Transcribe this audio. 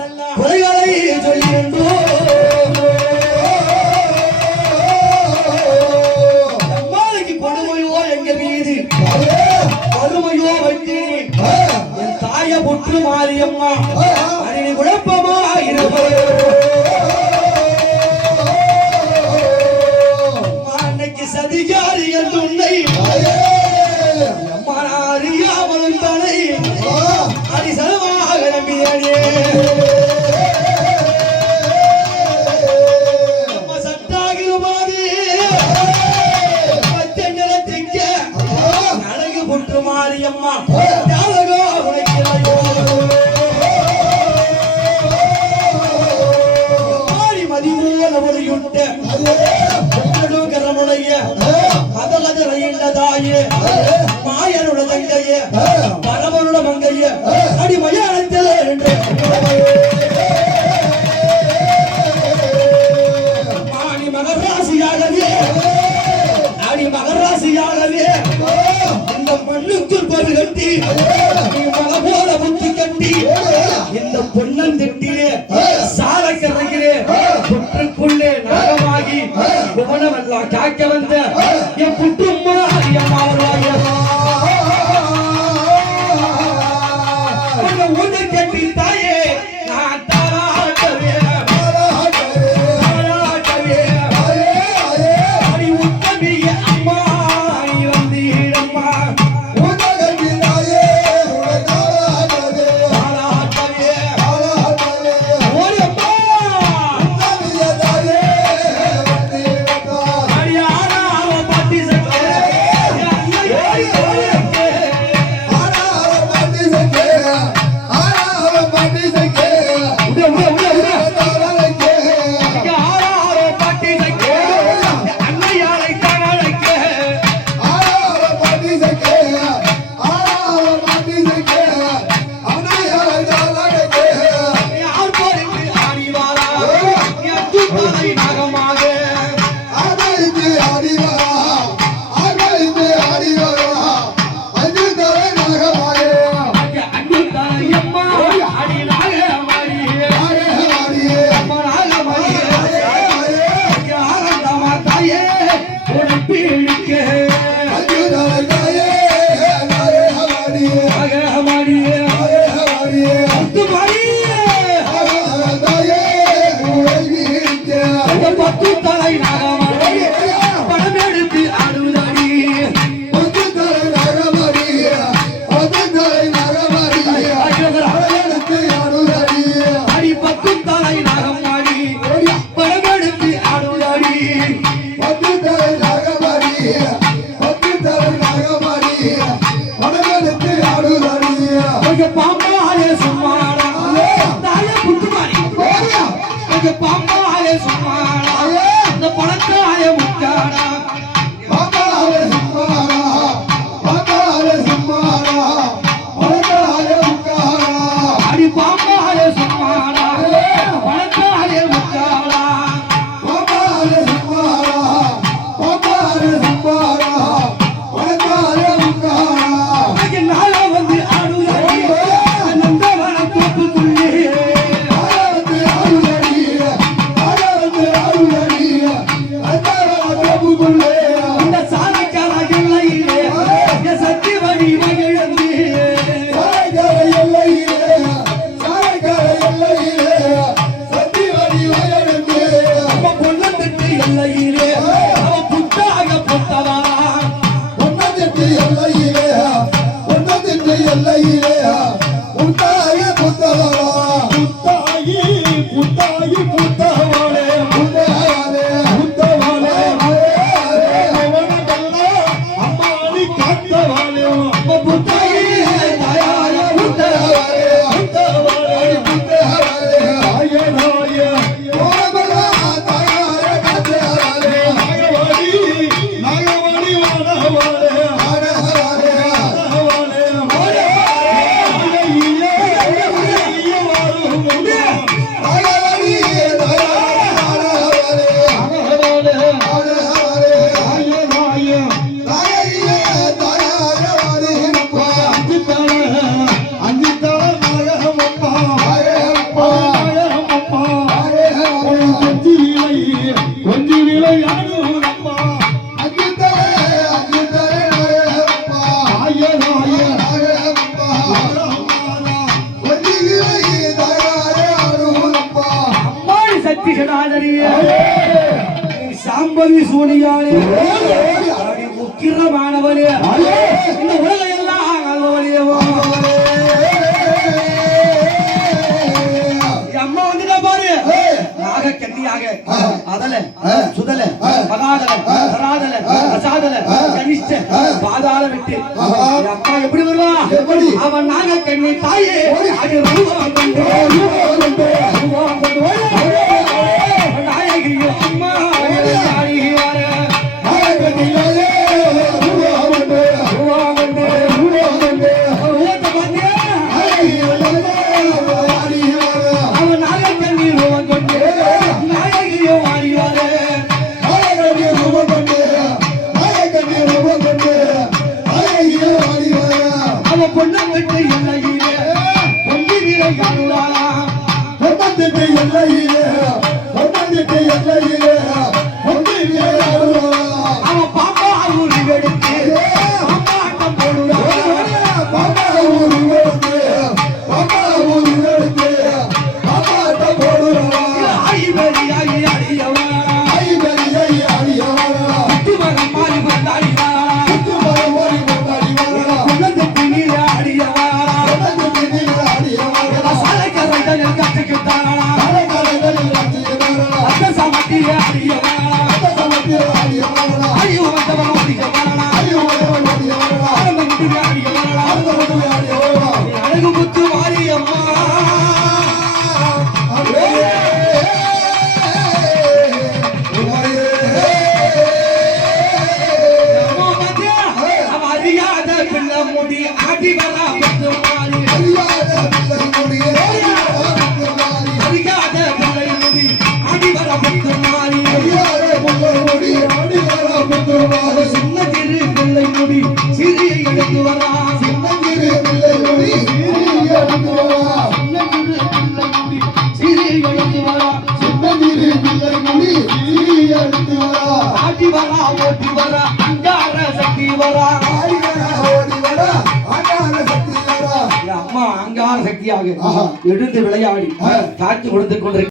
குறைகளை சொல்லியிருந்தோம். அம்மாவுக்கு கொடுமையோ எங்க மீது கொடுமையோ வைத்து என் தாய புற்று மாரியம்மா அணி குழப்பமா இருப்பது. அன்னைக்கு சதிகாரி என்று உன்னை அறியாமலும் தலை அடி செலவாக நம்பியானே. சட்டாகிருமாதி பச்சை நிலத்திக்க நலகு புற்று மாரியம்மா யாரகோ உழைக்கிறாயோ மாறி மதிமூல ஒளியுட்ட கரமுடைய மதகதரையின்றதாயே மாயனுட தங்கையே பரவனுட மங்கையே அடிமையானத்தில் என்று மாணி மகராசியாகவே அடி மகராசியாகவே இந்த மண்ணுக்குள் பரு கட்டி மக போல புத்தி கட்டி இந்த பொன்னந்திட்டிலே சாலக்கரையிலே புற்றுக்குள்ளே நாகமாகி புவனமெல்லாம் காக்க வந்த என் புற்றும்மா அறியமாவாய உன்னை கட்டி தாயே நான் தாராட்டவே அடி உத்தமிய அம்மா வந்தீடம்மா பாம்பாலே சும்மாடா இந்த பணத்தாலே முட்டாடா பாம்பாலே சும்மாடா பாம்பாலே சும்மாடா பணத்தாலே முட்டாடா அடி பாம்பாலே சும்மாடா பணத்தாலே முட்டாடா பாம்பாலே சும்மாடா பாம்பாலே சும்மாடா பணத்தாலே முட்டாடா அங்கே நாள வந்து ஆடுதடி நந்தவன தோப்புக்குள்ளே சத்தி திகழாதடி சாம்பவி சூழியாளே உக்கிரமானவளே இந்த உலகம் எல்லாம் ஆள்பவளேவோ அம்மா வந்துட்டா பாரு நாக கன்னியாக அதல சுதல மகாதல தராதல அசாதல கனிஷ்ட பாதாள விட்டு அம்மா எப்படி வருவா அவன் நாக கண்ணி தாயே அது ரூபம் கொண்டு நாயகியோ அம்மா அம்மா அங்கார சக்தியாக எடுத்து விளையாடி காட்சி கொடுத்துக் கொண்டிருக்க